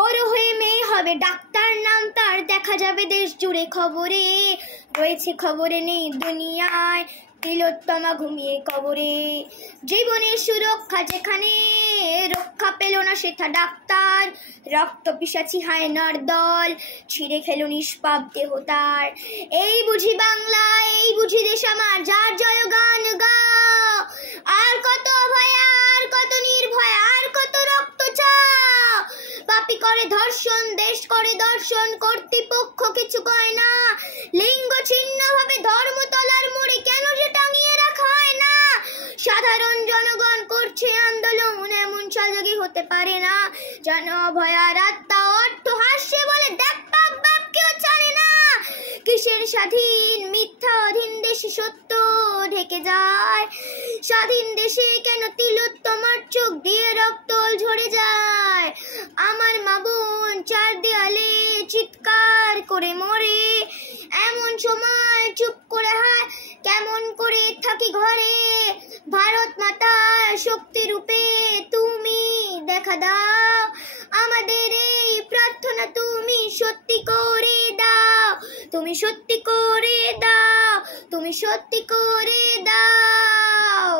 বড় হয়ে মেয়ে হবে ডাক্তার, নাম তার দেখা যাবে দেশ জুড়ে খবরে, রয়েছে খবরে নেই দুনিয়ায় তিলোত্তমা ঘুমিয়ে কবরে। জীবনের সুরক্ষা যেখানে, রক্ষা পেল না সেথা ডাক্তার, রক্ত পিশাচি হায়নার দল ছিঁড়ে খেলো নিষ্পাপ দেহ তার। এই বুঝি বাংলা, এই বুঝি দেশ আমার, যার জয়গান গাও। আর কত অভয়, আর কত নির্ভয়, আর কত রক্ত চাও। পাপী করে ধর্ষণ, দেশ করে দর্শন, কর্তৃপক্ষ কিছু কয় না। লিঙ্গ ছিন্ন ভাবে ধর্মতলার মোড়ে কেন যে টাঙিয়ে রাখা হয় না। সাধারণ জনগণ করছে আন্দোলন, এমন সাজাগি হতে পারে না। জন অভয়ার আত্মা অর্থ হাসছে বলে দেখ পাপ বাপ কেউ ছাড়ে না। কিসের স্বাধীন, মিথ্যা অধীন দেশে সত্য ঢেকে যায়। স্বাধীন দেশে কেন তিলোত্তমার চোখ দিয়ে রক্ত ঝরে যায়। আমার মা বোন চার দেয়ালে চিৎকার করে মরে, এমন সময় চুপ করে হায় কেমন করে থাকি ঘরে। ভারত মাতার শক্তি রূপে তুমি দেখা দাও, আমাদের এই প্রার্থনা তুমি সত্যি করে দাও। তুমি সত্যি করে দাও, তুমি সত্যি করে দাও।